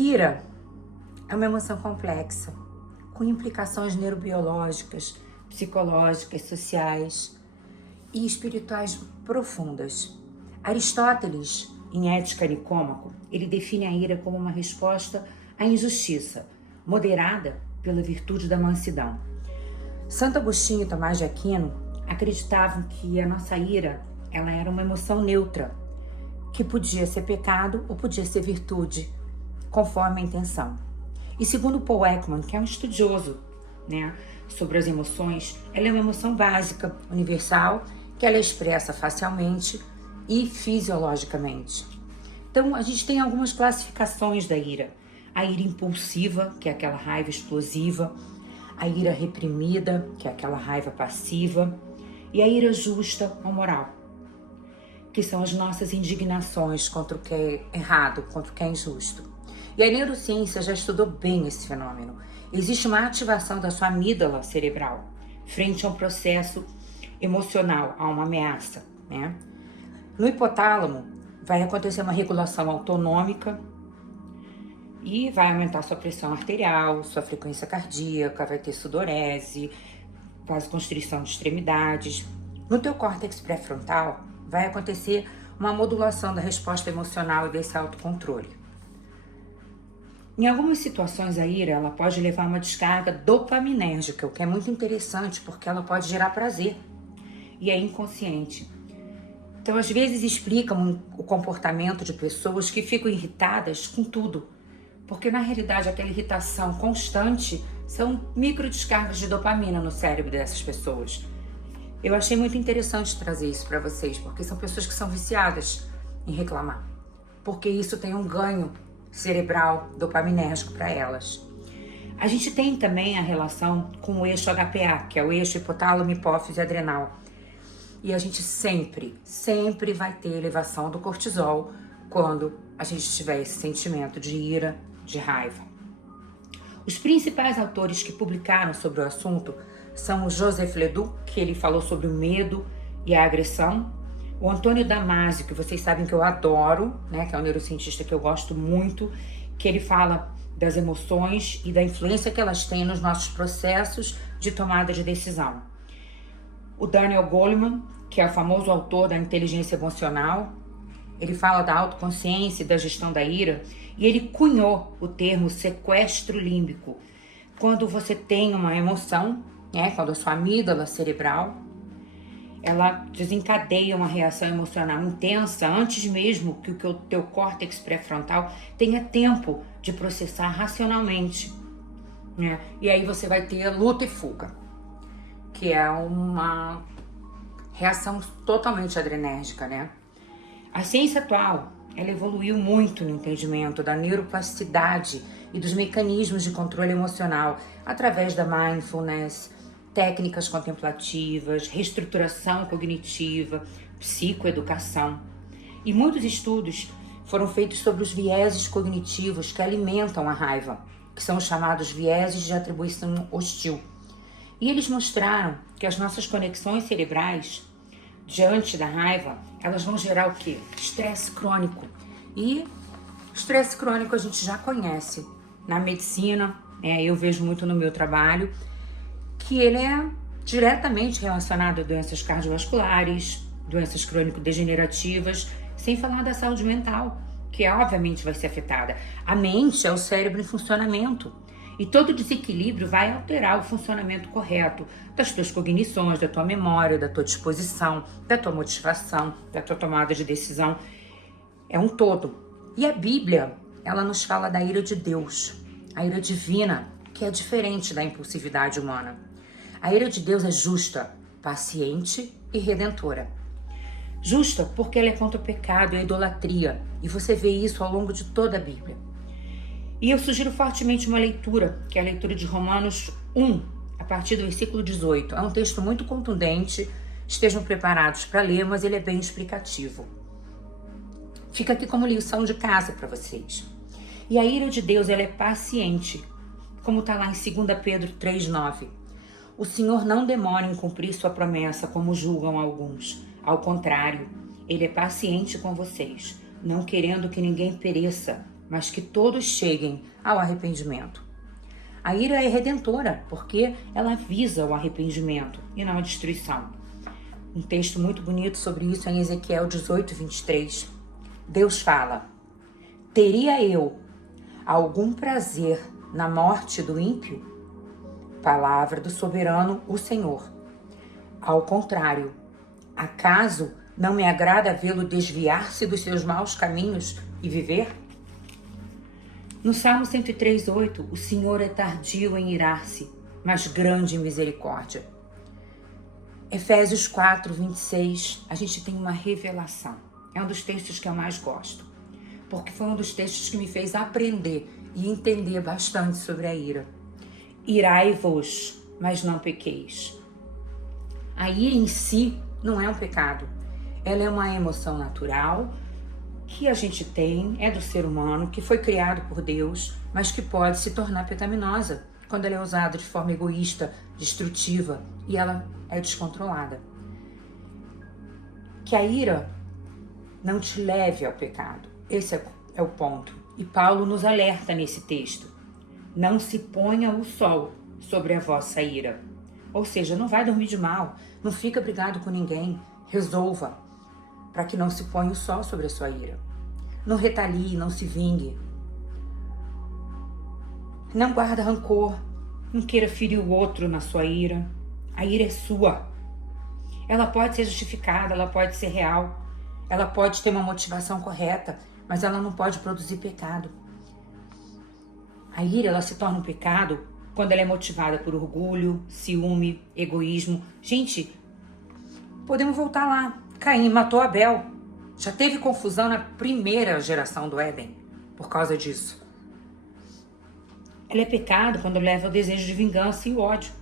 Ira é uma emoção complexa, com implicações neurobiológicas, psicológicas, sociais e espirituais profundas. Aristóteles, em Ética Nicômaco, ele define a ira como uma resposta à injustiça, moderada pela virtude da mansidão. Santo Agostinho e Tomás de Aquino acreditavam que a nossa ira, ela era uma emoção neutra, que podia ser pecado ou podia ser virtude, conforme a intenção. E segundo Paul Ekman, que é um estudioso, sobre as emoções, ela é uma emoção básica, universal, que ela é expressa facialmente e fisiologicamente. Então, a gente tem algumas classificações da ira. A ira impulsiva, que é aquela raiva explosiva, a ira reprimida, que é aquela raiva passiva, e a ira justa ou moral, que são as nossas indignações contra o que é errado, contra o que é injusto. E a neurociência já estudou bem esse fenômeno. Existe uma ativação da sua amígdala cerebral frente a um processo emocional, a uma ameaça, No hipotálamo vai acontecer uma regulação autonômica e vai aumentar sua pressão arterial, sua frequência cardíaca, vai ter sudorese, vasoconstrição de extremidades. No teu córtex pré-frontal vai acontecer uma modulação da resposta emocional e desse autocontrole. Em algumas situações, a ira ela pode levar a uma descarga dopaminérgica, o que é muito interessante porque ela pode gerar prazer e é inconsciente. Então, às vezes, explicam o comportamento de pessoas que ficam irritadas com tudo, porque na realidade aquela irritação constante são microdescargas de dopamina no cérebro dessas pessoas. Eu achei muito interessante trazer isso para vocês, porque são pessoas que são viciadas em reclamar, porque isso tem um ganho cerebral dopaminérgico para elas. A gente tem também a relação com o eixo HPA, que é o eixo hipotálamo, hipófise adrenal. E a gente sempre vai ter elevação do cortisol quando a gente tiver esse sentimento de ira, de raiva. Os principais autores que publicaram sobre o assunto são o Joseph Ledoux, que ele falou sobre o medo e a agressão, o Antônio Damasio, que vocês sabem que eu adoro, que é um neurocientista que eu gosto muito, que ele fala das emoções e da influência que elas têm nos nossos processos de tomada de decisão. O Daniel Goleman, que é o famoso autor da inteligência emocional, ele fala da autoconsciência e da gestão da ira, e ele cunhou o termo sequestro límbico. Quando você tem uma emoção, quando a sua amígdala cerebral, ela desencadeia uma reação emocional intensa antes mesmo que o teu córtex pré-frontal tenha tempo de processar racionalmente. E aí você vai ter luta e fuga, que é uma reação totalmente adrenérgica, A ciência atual, ela evoluiu muito no entendimento da neuroplasticidade e dos mecanismos de controle emocional através da mindfulness, técnicas contemplativas, reestruturação cognitiva, psicoeducação. E muitos estudos foram feitos sobre os vieses cognitivos que alimentam a raiva, que são os chamados vieses de atribuição hostil. E eles mostraram que as nossas conexões cerebrais, diante da raiva, elas vão gerar o quê? Estresse crônico. E estresse crônico a gente já conhece na medicina, eu vejo muito no meu trabalho, que ele é diretamente relacionado a doenças cardiovasculares, doenças crônico-degenerativas, sem falar da saúde mental, que obviamente vai ser afetada. A mente é o cérebro em funcionamento. E todo desequilíbrio vai alterar o funcionamento correto das tuas cognições, da tua memória, da tua disposição, da tua motivação, da tua tomada de decisão. É um todo. E a Bíblia, ela nos fala da ira de Deus, a ira divina, que é diferente da impulsividade humana. A ira de Deus é justa, paciente e redentora. Justa porque ela é contra o pecado e a idolatria. E você vê isso ao longo de toda a Bíblia. E eu sugiro fortemente uma leitura, que é a leitura de Romanos 1, a partir do versículo 18. É um texto muito contundente, estejam preparados para ler, mas ele é bem explicativo. Fica aqui como lição de casa para vocês. E a ira de Deus, ela é paciente, como está lá em 2 Pedro 3,9. O Senhor não demora em cumprir sua promessa, como julgam alguns. Ao contrário, ele é paciente com vocês, não querendo que ninguém pereça, mas que todos cheguem ao arrependimento. A ira é redentora, porque ela visa o arrependimento e não a destruição. Um texto muito bonito sobre isso é em Ezequiel 18, 23. Deus fala: teria eu algum prazer na morte do ímpio? Palavra do soberano, o Senhor. Ao contrário, acaso não me agrada vê-lo desviar-se dos seus maus caminhos e viver? No Salmo 103, 8, o Senhor é tardio em irar-se, mas grande em misericórdia. Efésios 4, 26, a gente tem uma revelação. É um dos textos que eu mais gosto, porque foi um dos textos que me fez aprender e entender bastante sobre a ira. Irai-vos, mas não pequeis. A ira em si não é um pecado. Ela é uma emoção natural que a gente tem, é do ser humano, que foi criado por Deus, mas que pode se tornar pecaminosa quando ela é usada de forma egoísta, destrutiva e ela é descontrolada. Que a ira não te leve ao pecado. Esse é o ponto. E Paulo nos alerta nesse texto. Não se ponha o sol sobre a vossa ira. Ou seja, não vai dormir de mal, não fica brigado com ninguém, resolva, para que não se ponha o sol sobre a sua ira. Não retalie, não se vingue. Não guarda rancor, não queira ferir o outro na sua ira. A ira é sua. Ela pode ser justificada, ela pode ser real, ela pode ter uma motivação correta, mas ela não pode produzir pecado. A ira, ela se torna um pecado quando ela é motivada por orgulho, ciúme, egoísmo. Gente, podemos voltar lá. Caim matou Abel. Já teve confusão na primeira geração do Éden por causa disso. Ela é pecado quando leva ao desejo de vingança e ódio.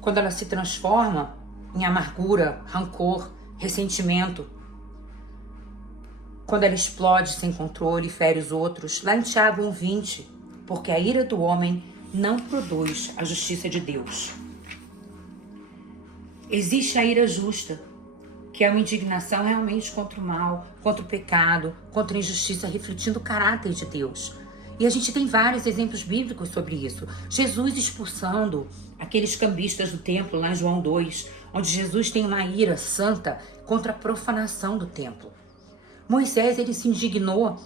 Quando ela se transforma em amargura, rancor, ressentimento. Quando ela explode sem controle e fere os outros. Lá em Tiago 1,20. Porque a ira do homem não produz a justiça de Deus. Existe a ira justa, que é uma indignação realmente contra o mal, contra o pecado, contra a injustiça, refletindo o caráter de Deus. E a gente tem vários exemplos bíblicos sobre isso. Jesus expulsando aqueles cambistas do templo, lá em João 2, onde Jesus tem uma ira santa contra a profanação do templo. Moisés, ele se indignou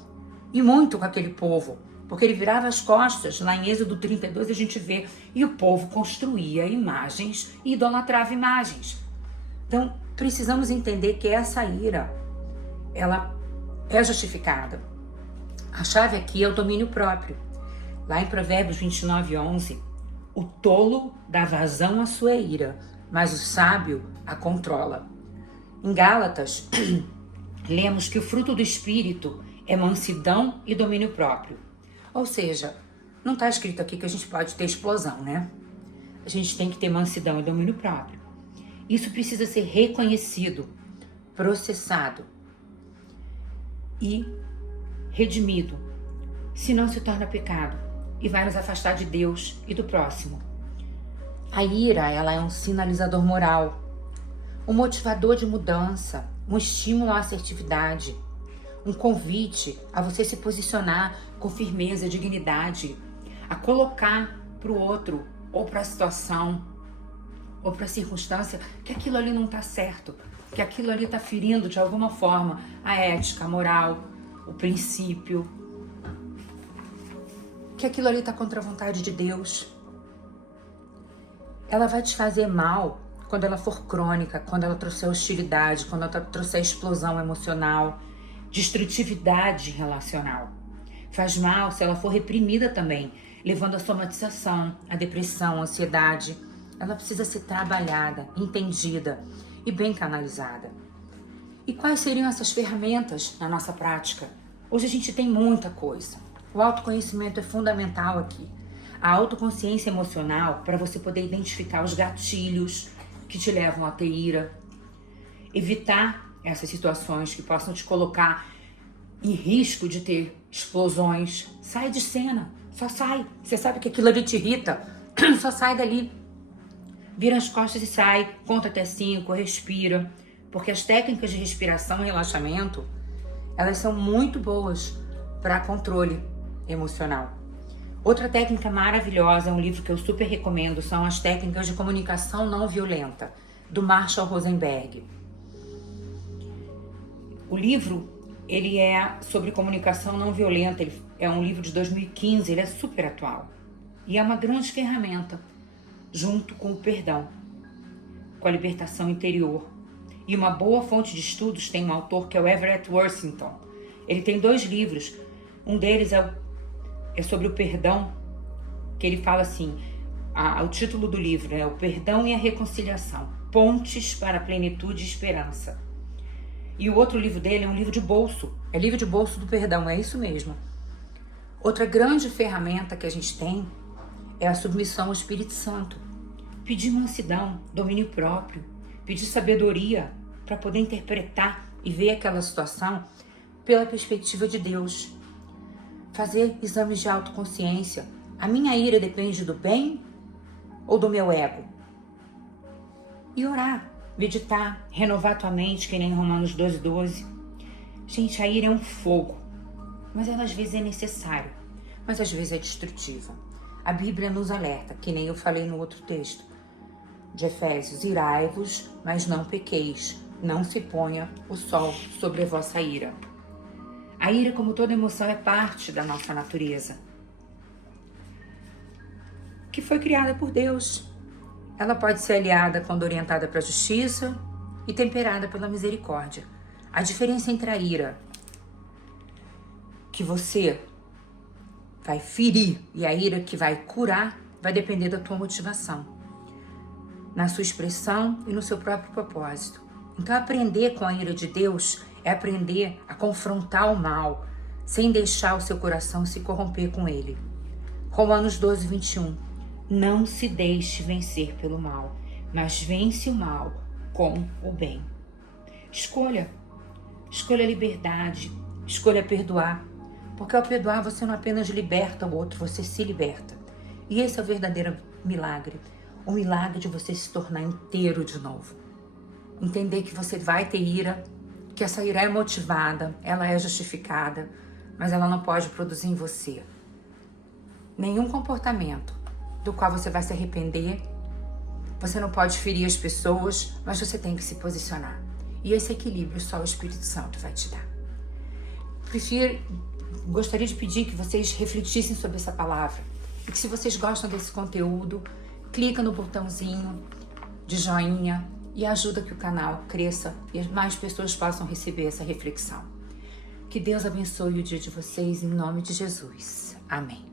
e muito com aquele povo, porque ele virava as costas. Lá em Êxodo 32 a gente vê, e o povo construía imagens e idolatrava imagens. Então, precisamos entender que essa ira, ela é justificada. A chave aqui é o domínio próprio. Lá em Provérbios 29, 11, o tolo dá vazão à sua ira, mas o sábio a controla. Em Gálatas, lemos que o fruto do Espírito é mansidão e domínio próprio. Ou seja, não está escrito aqui que a gente pode ter explosão, né? A gente tem que ter mansidão e domínio próprio. Isso precisa ser reconhecido, processado e redimido. Senão se torna pecado e vai nos afastar de Deus e do próximo. A ira, ela é um sinalizador moral, um motivador de mudança, um estímulo à assertividade, um convite a você se posicionar com firmeza, dignidade, a colocar para o outro, ou para a situação, ou para a circunstância, que aquilo ali não está certo, que aquilo ali está ferindo de alguma forma a ética, a moral, o princípio, que aquilo ali está contra a vontade de Deus. Ela vai te fazer mal quando ela for crônica, quando ela trouxer hostilidade, quando ela trouxer explosão emocional, destrutividade relacional. Faz mal se ela for reprimida também, levando à somatização, à depressão, à ansiedade. Ela precisa ser trabalhada, entendida e bem canalizada. E quais seriam essas ferramentas na nossa prática? Hoje a gente tem muita coisa. O autoconhecimento é fundamental aqui. A autoconsciência emocional, para você poder identificar os gatilhos que te levam a ter ira, evitar essas situações que possam te colocar em risco de ter explosões. Sai de cena, só sai. Você sabe que aquilo ali te irrita, só sai dali. Vira as costas e sai, conta até 5, respira. Porque as técnicas de respiração e relaxamento, elas são muito boas para controle emocional. Outra técnica maravilhosa, um livro que eu super recomendo, são as técnicas de comunicação não violenta, do Marshall Rosenberg. O livro, ele é sobre comunicação não violenta, ele é um livro de 2015, ele é super atual. E é uma grande ferramenta, junto com o perdão, com a libertação interior. E uma boa fonte de estudos tem um autor que é o Everett Worthington. Ele tem 2 livros, um deles é sobre o perdão, que ele fala assim, o título do livro é O Perdão e a Reconciliação, Pontes para a Plenitude e Esperança. E o outro livro dele é um livro de bolso, é livro de bolso do perdão, é isso mesmo. Outra grande ferramenta que a gente tem é a submissão ao Espírito Santo. Pedir mansidão, domínio próprio, pedir sabedoria para poder interpretar e ver aquela situação pela perspectiva de Deus. Fazer exames de autoconsciência. A minha ira depende do bem ou do meu ego? E orar, meditar, renovar tua mente, que nem Romanos 12:12. Gente, a ira é um fogo, mas ela às vezes é necessária, mas às vezes é destrutiva. A Bíblia nos alerta, que nem eu falei no outro texto de Efésios, irai-vos, mas não pequeis, não se ponha o sol sobre a vossa ira. A ira, como toda emoção, é parte da nossa natureza, que foi criada por Deus. Ela pode ser aliada quando orientada para a justiça e temperada pela misericórdia. A diferença entre a ira que você vai ferir e a ira que vai curar vai depender da tua motivação, na sua expressão e no seu próprio propósito. Então, aprender com a ira de Deus é aprender a confrontar o mal, sem deixar o seu coração se corromper com ele. Romanos 12:21. Não se deixe vencer pelo mal, mas vence o mal com o bem. Escolha a liberdade, escolha perdoar, porque ao perdoar você não apenas liberta o outro, você se liberta. E esse é o verdadeiro milagre, o milagre de você se tornar inteiro de novo. Entender que você vai ter ira, que essa ira é motivada, ela é justificada, mas ela não pode produzir em você nenhum comportamento do qual você vai se arrepender. Você não pode ferir as pessoas, mas você tem que se posicionar. E esse equilíbrio só o Espírito Santo vai te dar. Gostaria de pedir que vocês refletissem sobre essa palavra. E que, se vocês gostam desse conteúdo, clica no botãozinho de joinha e ajuda que o canal cresça e mais pessoas possam receber essa reflexão. Que Deus abençoe o dia de vocês em nome de Jesus. Amém.